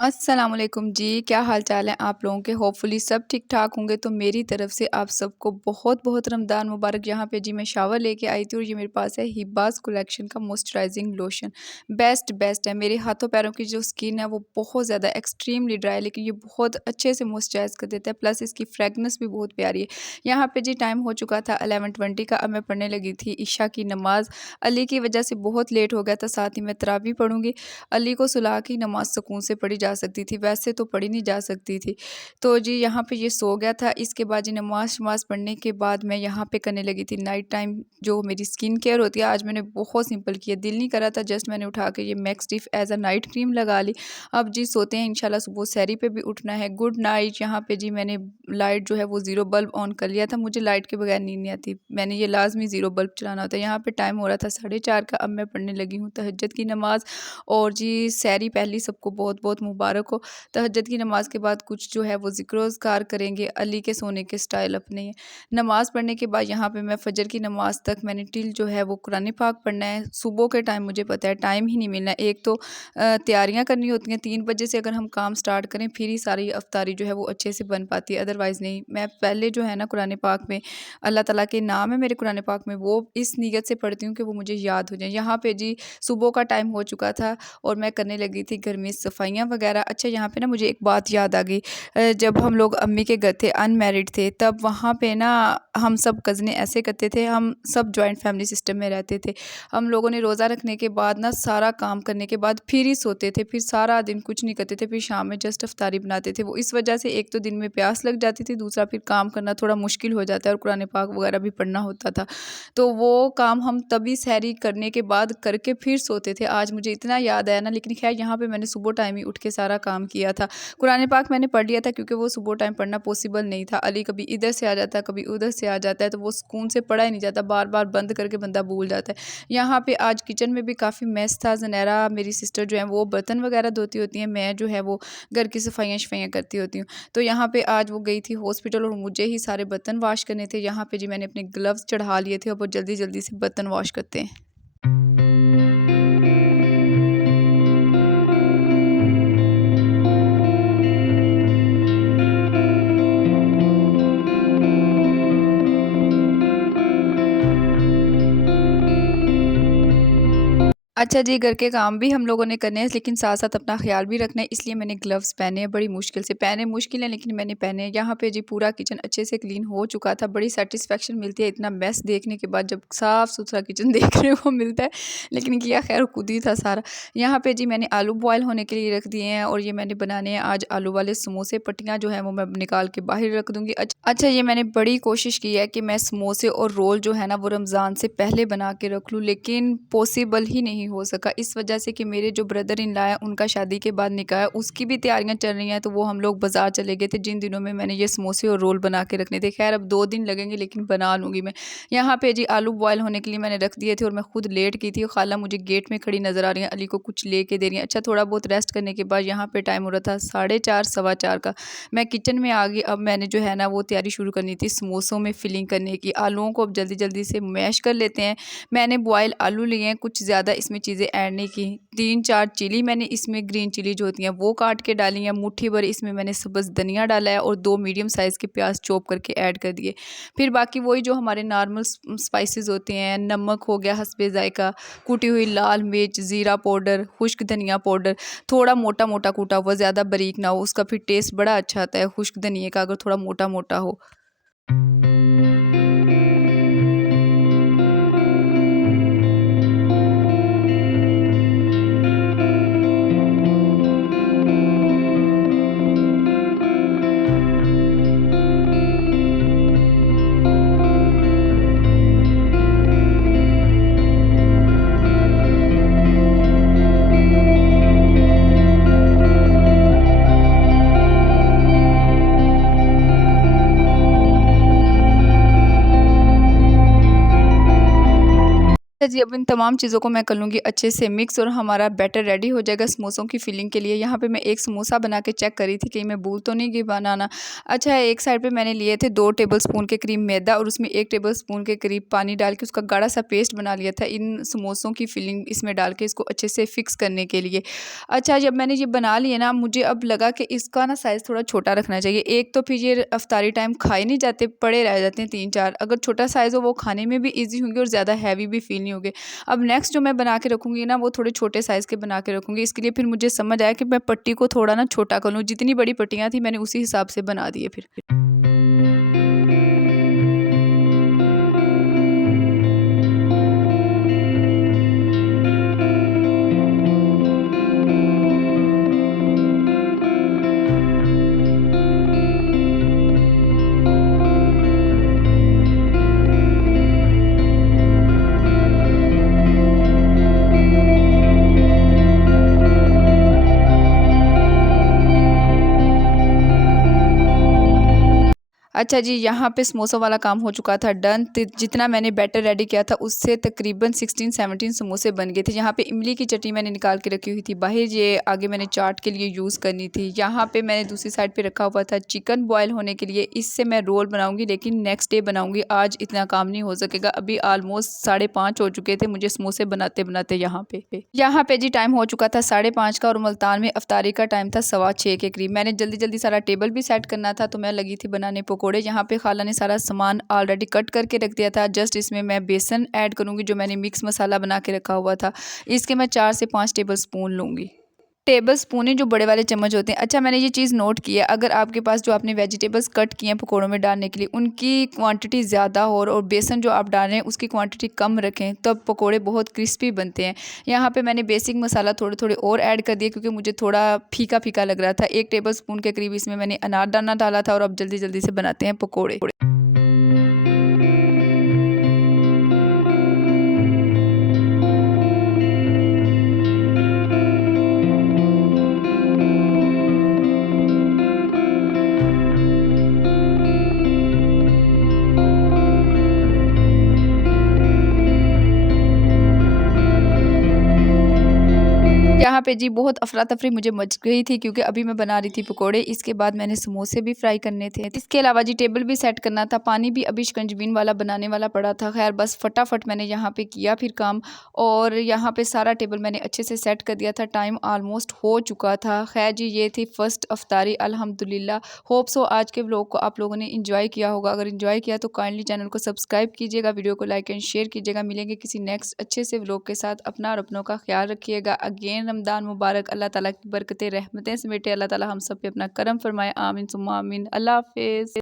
अस्सलाम वालेकुम जी, क्या हाल चाल है आप लोगों के? होपफुली सब ठीक-ठाक होंगे। तो मेरी तरफ से आप सबको बहुत-बहुत रमज़ान मुबारक। यहाँ पे जी मैं शावर लेके आई थी और ये मेरे पास है हिबास कलेक्शन का मॉइस्चराइजिंग लोशन। बेस्ट है। मेरे हाथों पैरों की जो स्किन है वो बहुत ज़्यादा एक्सट्रीमली ड्राई है, लेकिन ये बहुत अच्छे से मॉइस्चराइज़ कर देता है, प्लस इसकी फ्रेगनेंस भी बहुत प्यारी है। यहाँ पे जी टाइम हो चुका था 11:20 का। अब मैं पढ़ने लगी थी इशा की नमाज़। अली की वजह से बहुत लेट हो गया था, साथ ही मैं तरावी पढ़ूँगी। अली को सुला के नमाज़ सुकून से पढ़ी जा सकती थी, वैसे तो पढ़ी नहीं जा सकती थी। तो जी यहाँ पे ये सो गया था। इसके बाद जी नमाज़-शमाज़ पढ़ने के बाद मैं यहाँ पे करने लगी थी नाइट टाइम जो मेरी स्किन केयर होती है। आज मैंने बहुत सिंपल किया, दिल नहीं कर रहा था, जस्ट मैंने उठा के ये max diff as a night cream लगा ली। अब जी सोते हैं इंशाल्लाह, सुबह सहरी पे भी उठना है। Good night. यहाँ पे जी मैंने लाइट जो है वो ज़ीरो बल्ब ऑन कर लिया था, मुझे लाइट के बगैर नींद नहीं आती। मैंने ये लाज़मी ज़ीरो बल्ब चलाना होता है। यहाँ पे टाइम हो रहा था 4:30 का। अब मैं पढ़ने लगी हूँ तहज्जुद की नमाज़। और जी सहरी पहली सबको बहुत-बहुत मुबारक हो। तहज्जुद की नमाज़ के बाद कुछ जो है वो ज़िक्र-ओ-अज़कार करेंगे। अली के सोने के स्टाइल अपने हैं। नमाज़ पढ़ने के बाद यहाँ पे मैं फ़जर की नमाज़ तक मैंने टिल जो है वो कुरान पाक पढ़ना है। सुबह के टाइम मुझे पता है टाइम ही नहीं मिलना है। एक तो तैयारियाँ करनी होती हैं, 3 बजे से अगर हम काम स्टार्ट करें फिर ही सारी अफ्तारी जो है वो अच्छे से बन पाती है, अदरवाइज़ नहीं। मैं पहले जो है ना कुरान पाक में अल्लाह ताला के नाम है मेरे कुरान पाक में, वो इस नीयत से पढ़ती हूँ कि वो मुझे याद हो जाए। यहाँ पे जी सुबह का टाइम हो चुका था और मैं करने लगी थी घर में सफाइयाँ वगैरह। अच्छा यहाँ पे ना मुझे एक बात याद आ गई। जब हम लोग अम्मी के घर थे, अनमैरिड थे, तब वहाँ पे ना हम सब कज़नें ऐसे करते थे, हम सब जॉइंट फैमिली सिस्टम में रहते थे। हम लोगों ने रोज़ा रखने के बाद ना सारा काम करने के बाद फिर ही सोते थे, फिर सारा दिन कुछ नहीं करते थे, फिर शाम में जस्ट इफ्तारी बनाते थे। वो इस वजह से एक तो दिन में प्यास लग जाती थी, दूसरा फिर काम करना थोड़ा मुश्किल हो जाता है और कुरान पाक वगैरह भी पढ़ना होता था। तो वो काम हम तभी सहरी करने के बाद करके फिर सोते थे। आज मुझे इतना याद आया ना, लेकिन ख़ैर यहाँ पे मैंने सुबह टाइम ही उठ के सारा काम किया था। कुरान पाक मैंने पढ़ लिया था क्योंकि वो सुबह टाइम पढ़ना पॉसिबल नहीं था। अली कभी इधर से आ जाता है, कभी उधर से आ जाता है, तो वो सुकून से पढ़ा ही नहीं जाता, बार-बार बंद करके बंदा भूल जाता है। यहाँ पे आज किचन में भी काफ़ी मेस था। ज़नैरा मेरी सिस्टर जो है वो बर्तन वगैरह धोती होती हैं, मैं जो है वो घर की सफाइयाँ-शफाइयाँ करती होती हूँ। तो यहाँ पे आज वो गई थी हॉस्पिटल और मुझे ही सारे बर्तन वॉश करने थे। यहाँ पे जी मैंने अपने ग्लव्स चढ़ा लिए थे और वो जल्दी-जल्दी से बर्तन वॉश करते हैं। अच्छा जी, घर के काम भी हम लोगों ने करने हैं, लेकिन साथ-साथ अपना ख़्याल भी रखना है, इसलिए मैंने ग्लव्स पहने हैं। बड़ी मुश्किल से पहने, मुश्किल है लेकिन मैंने पहने हैं। यहाँ पे जी पूरा किचन अच्छे से क्लीन हो चुका था। बड़ी सैटिस्फैक्शन मिलती है इतना मेस देखने के बाद, जब साफ़-सुथरा किचन देखने को मिलता है, लेकिन किया ख़ैर खुद ही था सारा। यहाँ पे जी मैंने आलू बॉयल होने के लिए रख दिए हैं और ये मैंने बनाने हैं आज आलू वाले समोसे। पट्टियाँ जो हैं वो मैं निकाल के बाहर रख दूँगी। अच्छा ये मैंने बड़ी कोशिश की है कि मैं समोसे और रोल जो है ना वो रमज़ान से पहले बना के रख लूँ, लेकिन पॉसिबल ही नहीं हो सका, इस वजह से कि मेरे जो ब्रदर इन लॉ है उनका शादी के बाद निकाह है, उसकी भी तैयारियां चल रही हैं। तो वो हम लोग बाज़ार चले गए थे जिन दिनों में मैंने ये समोसे और रोल बना के रखने थे। खैर अब 2 दिन लगेंगे लेकिन बना लूँगी मैं। यहाँ पे जी आलू बॉयल होने के लिए मैंने रख दिए थे और मैं खुद लेट की थी। खाला मुझे गेट में खड़ी नज़र आ रही है, अली को कुछ लेके दे रही हैं। अच्छा थोड़ा बहुत रेस्ट करने के बाद यहाँ पे टाइम हो रहा था 4:30 सवा 4 का। मैं किचन में आ गई। अब मैंने जो है ना वो तैयारी शुरू करनी थी समोसों में फिलिंग करने की। आलूओं को अब जल्दी-जल्दी से मैश कर लेते हैं। मैंने बॉयल आलू लिए हैं, कुछ ज़्यादा इसमें चीज़ें ऐड नहीं की। 3-4 चिली मैंने इसमें ग्रीन चिली जो होती हैं वो काट के डाली हैं। मुट्ठी भर इसमें मैंने सब्ज़ धनिया डाला है और 2 मीडियम साइज़ के प्याज चॉप करके ऐड कर दिए। फिर बाकी वही जो हमारे नॉर्मल स्पाइसेस होते हैं, नमक हो गया हस्बे ज़ायक़ा, कुटी हुई लाल मिर्च, ज़ीरा पाउडर, खुश्क धनिया पाउडर, थोड़ा मोटा-मोटा कूटा हुआ, ज़्यादा बारीक ना हो, उसका फिर टेस्ट बड़ा अच्छा आता है खुश्क धनिये का अगर थोड़ा मोटा-मोटा हो। जी, अब इन तमाम चीज़ों को मैं कर लूँगी अच्छे से मिक्स और हमारा बैटर रेडी हो जाएगा समोसों की फिलिंग के लिए। यहाँ पे मैं एक समोसा बना के चेक कर रही थी कहीं मैं भूल तो नहीं गई बनाना। अच्छा, एक साइड पे मैंने लिए थे 2 टेबलस्पून के करीब मैदा और उसमें 1 टेबलस्पून के करीब पानी डाल के उसका गाढ़ा-सा पेस्ट बना लिया था इन समोसों की फिलिंग इसमें डाल के इसको अच्छे से फिक्स करने के लिए। अच्छा, जब मैंने ये बना लिए ना, मुझे अब लगा कि इसका ना साइज़ थोड़ा छोटा रखना चाहिए। एक तो फिर ये इफ्तारी टाइम खाए नहीं जाते, पड़े रह जाते हैं 3-4। अगर छोटा साइज़ हो वो खाने में भी ईज़ी होंगे और ज़्यादा हैवी भी फ़ील नहीं होंगे। अब नेक्स्ट जो मैं बना के रखूँगी ना, वो थोड़े छोटे साइज़ के बना के रखूँगी। इसके लिए फिर मुझे समझ आया कि मैं पट्टी को थोड़ा ना छोटा कर लूँ। जितनी बड़ी पट्टियाँ थी मैंने उसी हिसाब से बना दिए फिर। अच्छा जी, यहाँ पे समोसों वाला काम हो चुका था डन। त जितना मैंने बैटर रेडी किया था उससे तकरीबन 16-17 समोसे बन गए थे। यहाँ पे इमली की चटनी मैंने निकाल के रखी हुई थी बाहर, ये आगे मैंने चाट के लिए यूज़ करनी थी। यहाँ पे मैंने दूसरी साइड पे रखा हुआ था चिकन बॉयल होने के लिए। इससे मैं रोल बनाऊँगी लेकिन नेक्स्ट डे बनाऊँगी, आज इतना काम नहीं हो सकेगा। अभी ऑलमोस्ट 5:30 हो चुके थे मुझे समोसे बनाते-बनाते यहाँ पे। यहाँ पे जी टाइम हो चुका था 5:30 का और मुल्तान में इफ्तारी का टाइम था 6:15 के करीब। मैंने जल्दी-जल्दी सारा टेबल भी सेट करना था तो मैं लगी थी बनाने पकोड़े। यहाँ पे खाला ने सारा सामान ऑलरेडी कट करके रख दिया था। जस्ट इसमें मैं बेसन ऐड करूँगी जो मैंने मिक्स मसाला बना के रखा हुआ था। इसके मैं 4 से 5 टेबल स्पून लूँगी। टेबल स्पून ही जो बड़े वाले चम्मच होते हैं। अच्छा, मैंने ये चीज़ नोट की है, अगर आपके पास जो आपने वेजिटेबल्स कट किए हैं पकौड़ों में डालने के लिए उनकी क्वांटिटी ज़्यादा हो और बेसन जो आप डाल रहे हैं उसकी क्वांटिटी कम रखें तब पकौड़े बहुत क्रिस्पी बनते हैं। यहाँ पे मैंने बेसिक मसाला थोड़े-थोड़े और ऐड कर दिए क्योंकि मुझे थोड़ा फीका-फीका लग रहा था। 1 टेबल स्पून के करीब इसमें मैंने अनारदाना डाला था और अब जल्दी-जल्दी से बनाते हैं पकौड़े। यहाँ पे जी बहुत अफ़रा-तफ़री मुझे मच गई थी क्योंकि अभी मैं बना रही थी पकोड़े, इसके बाद मैंने समोसे भी फ्राई करने थे। इसके अलावा जी टेबल भी सेट करना था, पानी भी अभी शिकंजबीन वाला बनाने वाला पड़ा था। ख़ैर बस फटाफट मैंने यहाँ पे किया फिर काम और यहाँ पे सारा टेबल मैंने अच्छे से सेट कर दिया था। टाइम ऑलमोस्ट हो चुका था। ख़ैर जी, ये थी फर्स्ट इफ्तारी अल्हम्दुलिल्लाह। होप सो आज के व्लॉग को आप लोगों ने एंजॉय किया होगा। अगर एंजॉय किया तो काइंडली चैनल को सब्सक्राइब कीजिएगा, वीडियो को लाइक एंड शेयर कीजिएगा। मिलेंगे किसी नेक्स्ट अच्छे से व्लॉग के साथ। अपना और अपनों का ख्याल रखिएगा। अगेन रमज़ान मुबारक। अल्लाह ताला की बरकतें रहमतें समेटे अल्लाह ताला हम सब पे अपना करम फरमाए। आमीन सुम्मा आमीन। अल्लाह हाफ़िज़।